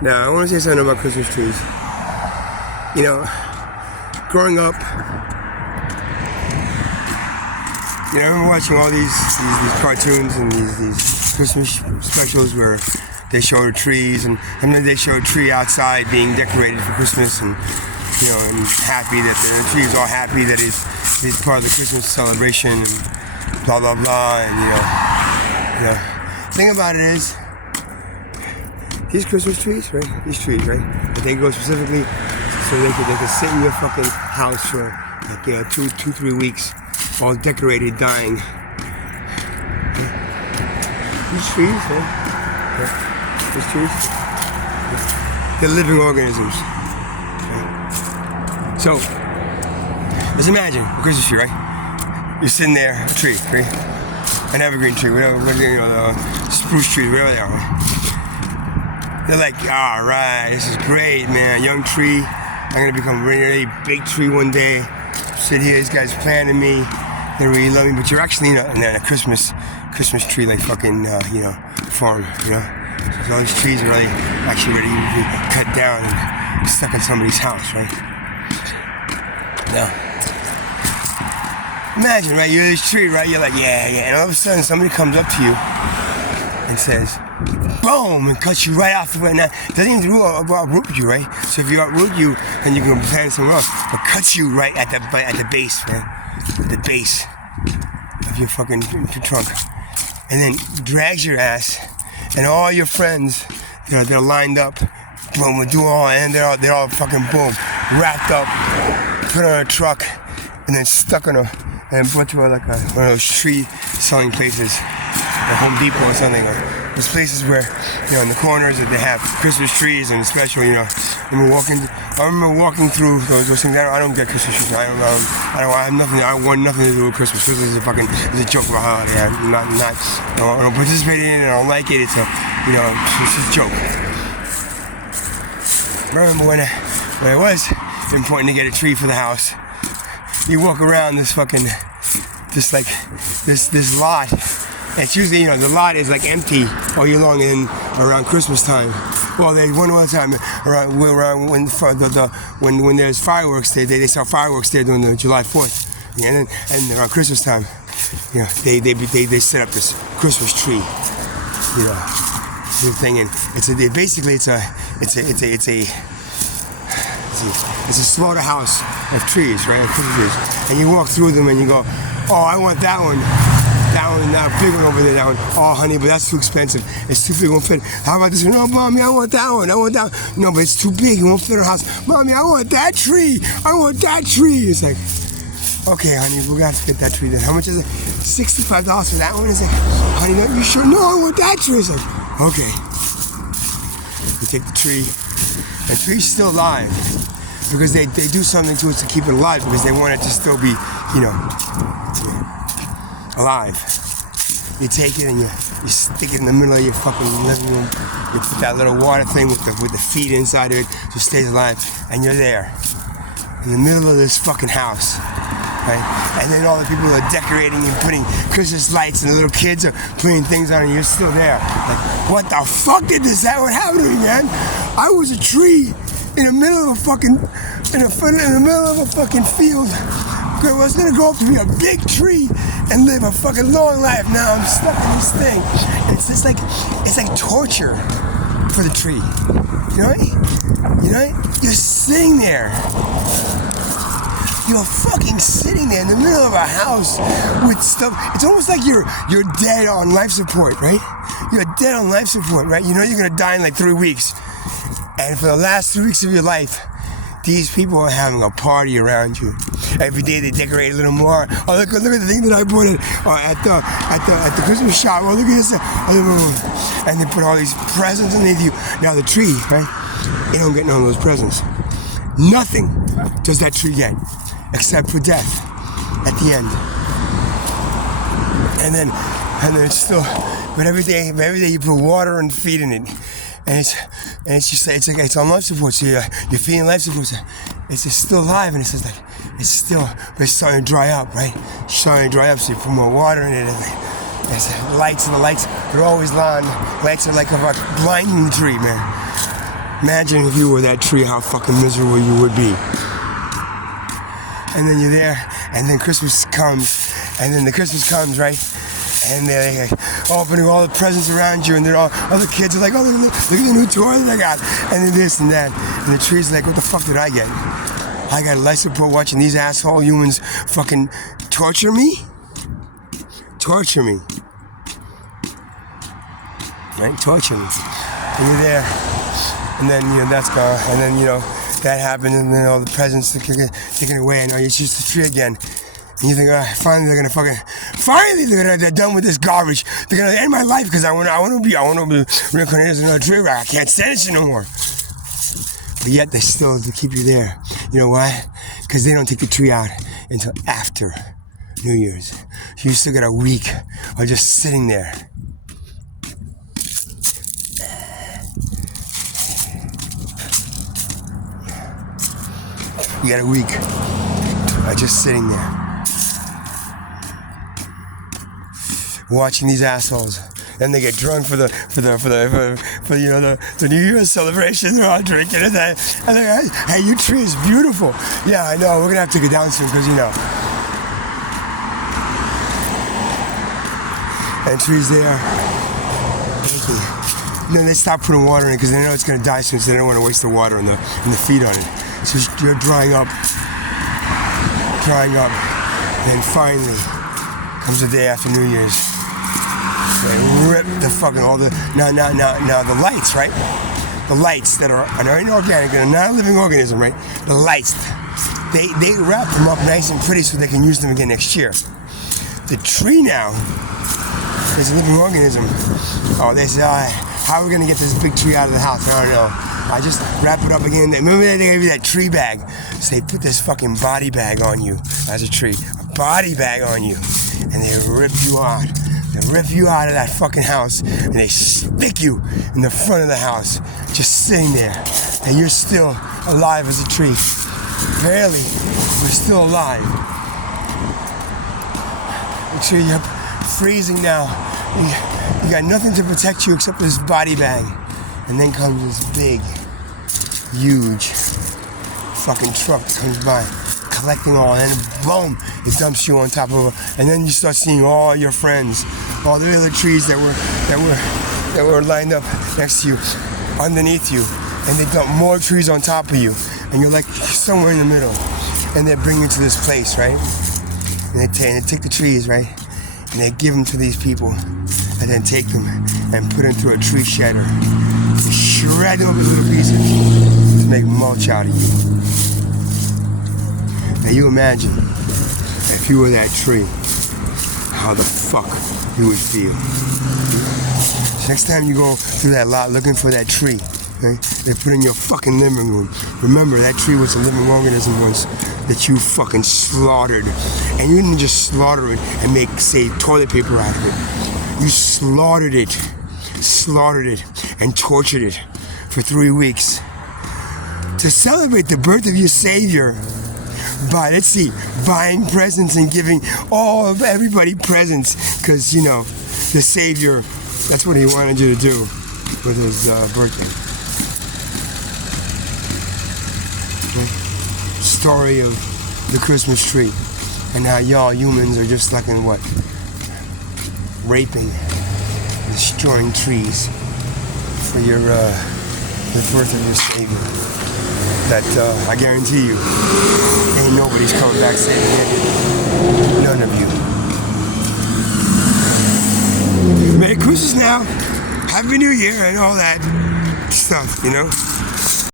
Now, I want to say something about Christmas trees. You know, growing up, I remember watching all these cartoons and these Christmas specials where they show the trees, and then they show a tree outside being decorated for Christmas, and and happy that the tree is all happy that it's part of the Christmas celebration, and blah blah blah, and the thing about it is, these Christmas trees, right? These trees, right? They go specifically so they can sit in your fucking house for like 2-3 weeks, all decorated, dying. These trees, these trees, they're living organisms. So, let's imagine a Christmas tree, right? You're sitting there, a tree, right? An evergreen tree, whatever, the spruce tree, whatever they are, right? They're like, all right, this is great, man. Young tree. I'm gonna become a really big tree one day. Sit here, these guys planting me. They really love me, but you're actually in a Christmas tree, like fucking, farm, So all these trees are really actually ready to be cut down and stuck in somebody's house, right? Now, imagine, right? You're this tree, right? You're like, yeah, and all of a sudden somebody comes up to you and says, boom, and cuts you right off the right now. Doesn't even uproot you, right? So if you uproot you, then you can plant somewhere else. But cuts you right at the base, man. At the base of your fucking trunk. And then drags your ass, and all your friends, they're lined up, boom, do all, and they're all fucking boom, wrapped up, put on a truck, and then stuck on and brought to one of those tree selling places, like Home Depot or something. There's places where, in the corners that they have Christmas trees and special, I remember walking through those things. I don't get Christmas trees. I have nothing. I want nothing to do with Christmas. Christmas is a joke of a holiday. I'm not. I don't participate in it. I don't like it. It's a joke. I remember when it was important to get a tree for the house. You walk around this lot. It's usually, the lot is like empty all year long, and around Christmas time. Well, there's one other time around when there's fireworks, they sell fireworks there during the July 4th, and around Christmas time, they set up this Christmas tree, thing, and it's a slaughterhouse of trees, right? Of Christmas trees, and you walk through them and you go, oh, I want that one. That one, that big one over there, that one. Oh, honey, but that's too expensive. It's too big, it won't fit. How about this one? Oh, mommy, I want that one. I want that one. No, but it's too big, it won't fit our house. Mommy, I want that tree. I want that tree. It's like, okay, honey, we're gonna have to get that tree then. How much is it? $65 for that one? It's like, honey, no, you sure? No, I want that tree. It's like, okay. You take the tree. The tree's still alive because they do something to it to keep it alive because they want it to still be, alive. You take it and you stick it in the middle of your fucking living room. You put that little water thing with the feet inside of it so it stays alive, and you're there in the middle of this fucking house, right? And then all the people are decorating and putting Christmas lights, and the little kids are putting things on, and you're still there. Like, what the fuck did this? That what happened to me, man? I was a tree in the middle of a fucking field. I was gonna grow up to be a big tree and live a fucking long life. Now I'm stuck in this thing. And it's like torture for the tree. You're sitting there. You're fucking sitting there in the middle of a house with stuff. It's almost like you're dead on life support, right? You're dead on life support, right? You're gonna die in like 3 weeks. And for the last 3 weeks of your life, these people are having a party around you. Every day they decorate a little more. Oh, look at the thing that I bought at the Christmas shop. Oh, look at this. And they put all these presents underneath you. Now the tree, right? They don't get none of those presents. Nothing does that tree get, except for death at the end. And then it's still, but every day you put water and feed in it. And it's just like it's on life support. So you're feeding life support. So it's just still alive, and it's just like but it's starting to dry up, right? It's starting to dry up. So you put more water in it, and there's lights, and the lights they're always on. Lights are like blinding the tree, man. Imagine if you were that tree, how fucking miserable you would be. And then you're there, and then Christmas comes, right? And they're like, opening all the presents around you, and they're all other kids are like, oh, look at the new toy that I got, and then this and that. And the tree's like, what the fuck did I get? I got life support watching these asshole humans fucking torture me? Torture me. Right? Torture me. And you're there, and then, that's gone, and then, that happened, and then all the presents are taken away, and now it's just the tree again. And you think, finally they're done with this garbage. They're gonna end my life because I want to be reincarnated as another tree. I can't stand this shit no more. But yet they still keep you there. You know why? Because they don't take the tree out until after New Year's. So you still got a week of just sitting there. You got a week of just sitting there, watching these assholes. Then they get drunk for the New Year's celebration. They're all drinking and they're like, hey, your tree is beautiful. Yeah, I know. We're gonna have to go down soon because and trees there. And then they stop putting water in it because they know it's gonna die soon, so they don't want to waste the water and the feed on it. So you're drying up. And finally comes the day after New Year's. They rip the fucking now the lights, right? The lights that are inorganic and a non-living organism, right? The lights, they wrap them up nice and pretty so they can use them again next year. The tree now is a living organism. Oh, they say, how are we gonna get this big tree out of the house? I don't know. I just wrap it up again. Remember they gave you that tree bag? So they put this fucking body bag on you as a tree. A body bag on you. And they rip you out. They rip you out of that fucking house. And they stick you in the front of the house. Just sitting there. And you're still alive as a tree. Barely. We're still alive. Make sure you're freezing now. You got nothing to protect you except this body bag. And then comes this big, huge fucking truck that comes by, collecting all, and then boom, it dumps you on top of it. And then you start seeing all your friends, all the other trees that were lined up next to you, underneath you, and they dump more trees on top of you, and you're like somewhere in the middle. And they bring you to this place, right? And they take the trees, right? And they give them to these people, and then take them and put them through a tree shredder. Shred them up into little pieces to make mulch out of you. Now you imagine if you were that tree, how the fuck you would feel. So next time you go through that lot looking for that tree, right, they put in your fucking living room. Remember, that tree was a living organism once that you fucking slaughtered. And you didn't just slaughter it and make, say, toilet paper out of it. You slaughtered it and tortured it for 3 weeks to celebrate the birth of your Savior by, buying presents and giving everybody presents, because the Savior, that's what he wanted you to do with his birthday. Okay. Story of the Christmas tree and how y'all humans are just like raping, destroying trees for your the birth of your Savior. That I guarantee you, ain't nobody's coming back saving it. None of you. Merry Christmas now. Happy New Year and all that stuff,